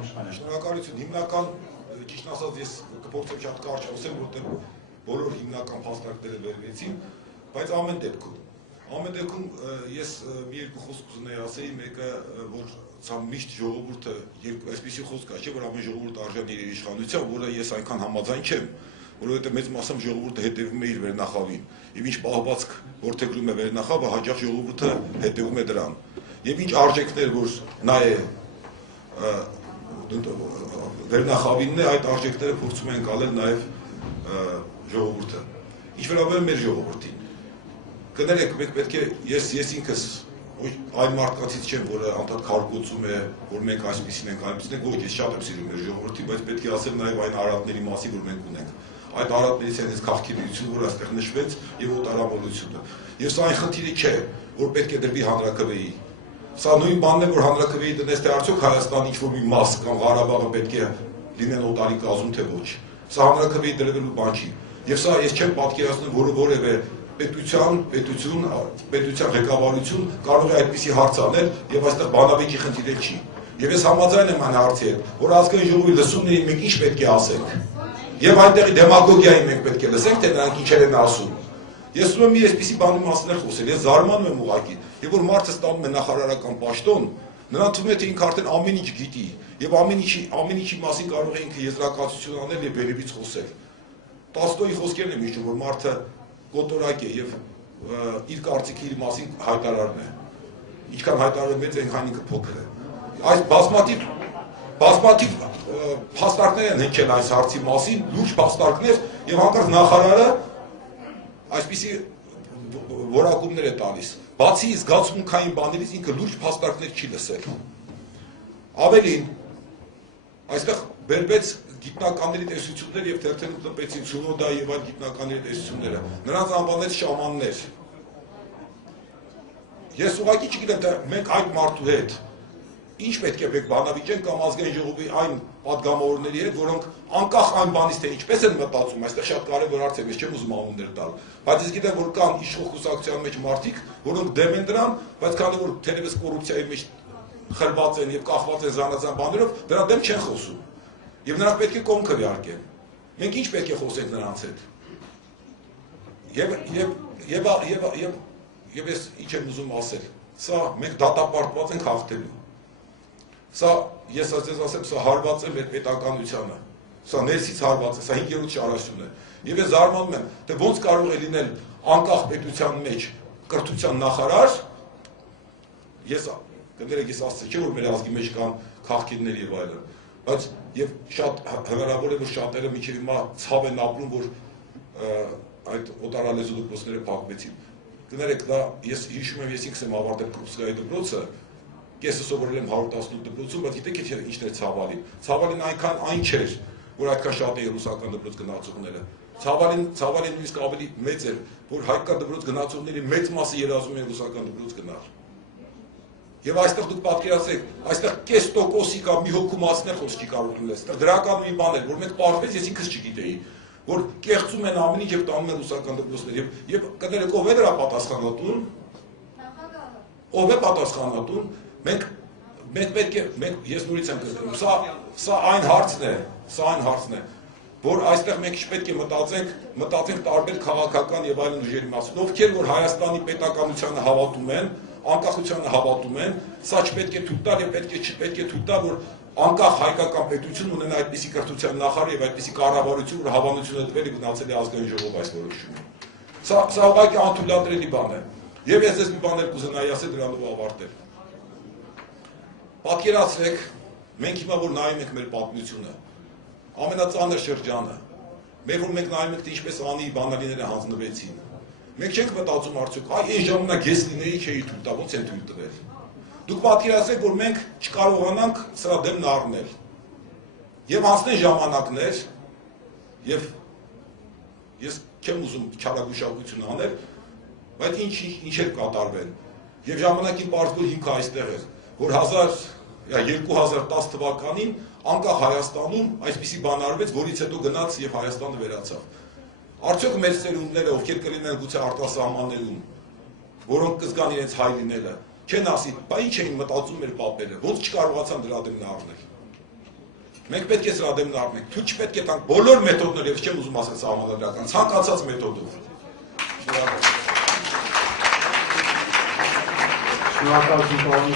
Շնորհակալություն, հիմնական ճիշտ ասած ես կփորձեմ շատ կարճ ասեմ, որտեղ բոլոր հիմնական փաստարկները վերվեցին, բայց ամեն դեպքում ես մի երկու խոսք կուզենայի ասեի, մեկը որ ցա միշտ ժողովուրդը այսպեսի խոսք կա, չէ՞ որ ամեն ժողովուրդ արժանի իր իշխանության, որը ես այնքան համաձայն չեմ, որովհետև մեծ մասամբ ժողովուրդը հետևում է իր վերնախավին, եւ ինչ պահվածք որդեգրում է վերնախավը, հաճախ ժողովուրդը հետևում է դրան, եւ ինչ արժեքներ որ նա է վերնախավինն է, այդ արժեքները փորձում են գալել նաև ժողովուրդը։ Ինչ վերաբերում մեր ժողովրդին։ Կներեք, մենք պետք է ես ինքս այն մարդկանցից չեմ, որը անդադ քարգոծում է, որ մենք այսպեսին ենք, այնպեսին ենք, ոչ, ես շատ եմ սիրում մեր ժողովրդին, բայց պետք է ասեմ նաև այն արատների մասին, որ մենք ունենք։ Այդ արատներից են այս քաղաքականությունը, որ այստեղ նշվեց, եւ օտարամոլությունը։ Եվ սա այն խնդիրը չէ, որ պետք է դրվի հանրաքվեի։ Սա նույն բանն է, որ հանրաքվեի դնես, թե արդյոք Հայաստանի ինչ-որ մի մաս կամ Ղարաբաղը պետք է լինեն օտարի կազում, թե ոչ։ Սա հանրաքվեի դրվելու բան չի։ Եվ սա ես չեմ պատկերացնում, որ որևէ պետության ղեկավարություն կարող է այդպիսի հարց անել եւ այստեղ բանավեճի խնդիր չի։ Եվ ես համաձայն եմ այն հարցի հետ, որ ազգային ժողովի լսումներին մենք ինչ պետք է ասենք։ Եվ այնտեղի դեմագոգիային մենք պետք է լսենք, թե նրանք ինչեր են ասում։ Ես ուզում եմ մի այսպիսի բանի մասին խոսել, ես զարմանում եմ ուղղակի, եւ որ մարդը ստանում է նախարարական պաշտոն, նրան թվում է թե ինքը արդեն ամեն ինչ գիտի, եւ ամեն ինչի մասին կարող է ինքը եզրակացություն անել եւ վերևից խոսել։ Տոլստոյի խոսքերն եմ հիշում, որ մարդը կոտորակ է եւ իր կարծիքի իր մասին հայտարարն է։ Ինչքան հայտարարը մեծ է, այնքան ինքը փոքր է։ Այս բազմաթիվ փաստարկներ են հնչել այս հարցի մասին, լուրջ փաստարկներ, եւ հանկարծ նախարարը այսպիսի որակումներ է տալիս։ Բացի զգացմունքային բաներից ինքը լուրջ փաստարկներ չի լսել։ Ավելին, այստեղ բերվեց գիտնականների տեսություններ եւ թերթերում տպեցին Սունոդա եւ այլ գիտնականների տեսությունները։ Նրանց անվանեց շամաններ։ Ես ուղղակի չգիտեմ, թե մենք այդ մարդու հետ ինչ պետք է մենք բանավիճենք կամ ազգային ժողովի այն պատգամավորների հետ, որոնք անկախ այն բանից թե ինչպես են մտածում, այստեղ շատ կարևոր հարց է, ես չեմ ուզում անուններ տալ, բայց ես գիտեմ, որ կան իշխող կուսակցության մեջ մարդիկ, որոնք դեմ են դրան, բայց քանի որ թերևս կոռուպցիայի մեջ խրված են եւ կախված են զանազան բաներով, դրա դեմ չեն խոսում։ Եվ նրանք պետք է կողմ քվեարկեն։ Մենք ինչ պետք է խոսենք նրանց հետ։ Եվ ես ինչ եմ ուզում ասել։ Սա մենք դատապարտված ենք հաղթելու։ Սա ես ասեմ, սա հարված է մեր պետականությանը։ Սա ներսից հարված է, սա 5-րդ շարաշուն է։ Եվ ես զարմանում եմ, թե ոնց կարող է լինել անկախ պետության մեջ կրթության նախարար։ Կներեք, ես ասացի չէ, որ մեր ազգի մեջ կան քաղաքիներ եւ այլն, բայց եւ շատ հնարավոր է, որ շատերը մինչեւ հիմա ցավ են ապրում, որ այդ օտարալեզու դպրոցները փակվեցին։ Կներեք, դա ես հիշում եմ, ես ինքս եմ ավարտել Կրուպսկայի դպրոցը, կեսը սովորել եմ 118 դպրոցում, բայց գիտեք ինչն է ցավալին։ Ցավալին այնքան այն չէր, որ այդքան շատ է ռուսական դպրոց գնացողները։ Ցավալին նույնիսկ ավելի մեծ էր, որ հայկական դպրոց գնացողների մեծ մասը երազում են ռուսական դպրոց գնալ։ Եվ այստեղ դուք պատկերացրեք, այստեղ կես տոկոսի կամ մի հոգու մասն է խոսքի կարող լինել։ Այստեղ դրական մի բան էր, որ մենք պարզվեց, ես ինքս չգիտեի, որ կեղծում են ամեն ինչ եւ տանում են ռուսական դպրոցներ եւ կներեք ով է դրա պատասխանատուն։ Ով է պատասխանատուն։ Մենք պետք է ես նորից եմ կրկնում, սա այն հարցն է, որ այստեղ մենք չպետք է մտածենք տարբեր քաղաքական եւ այլն ուժերի մասին, ովքեր որ Հայաստանի պետականությանը հավատում են, անկախությանը հավատում են, սա չպետք է թույլ տալ եւ պետք է թույլ տալ, որ անկախ հայկական պետություն ունենա այդպիսի կրթության նախարար եւ այդպիսի կառավարություն, որ հավանություն է տվել եւ գնացել է ազգային ժողով այս որոշումը։ Սա ուղղակի անթույլատրելի բան է։ Եվ ես մի բան կուզենայի ասել դրանով ավարտել։ Պատկերացրեք, մենք հիմա որ նայում ենք մեր պատմությունը, ամենածանր շրջանը, մեր որ մենք նայում ենք թե ինչպես անի բանալիները հանձնվեցին։ Մենք չենք մտածում արդյոք, այն ժամանակ ես լինեի չէի թույլ տա, ոնց են թույլ տվել։ Դուք պատկերացրեք, որ մենք չկարողանանք սրա դեմն առնել։ Եվ անցնեն ժամանակներ, եւ ես չեմ ուզում չարագուշակություն անել, բայց ինչ էր կատարվեն։ Եվ ժամանակին պարզվում հիմքը այստեղ էր, որ 2010 թվականին անկախ Հայաստանում այսպիսի բան արվեց, որից հետո գնաց եւ Հայաստանը վերացավ։ Արդյոք մեր ծերունդները, ովքեր կլինեն գուցե արտասահմաններում, որոնք կզգան իրենց հայ լինելը, չեն ասի, բա ինչ էին մտածում մեր պապերը, ոնց չկարողացան դրա դեմն առնել։ Մենք պետք է սրա դեմ դառնանք, թույլ չպետք է տանք բոլոր մեթոդները, ես չեմ ուզում ասել սահմանադրական, ցանկացած մեթոդով։ Շնորհակալություն, պարոն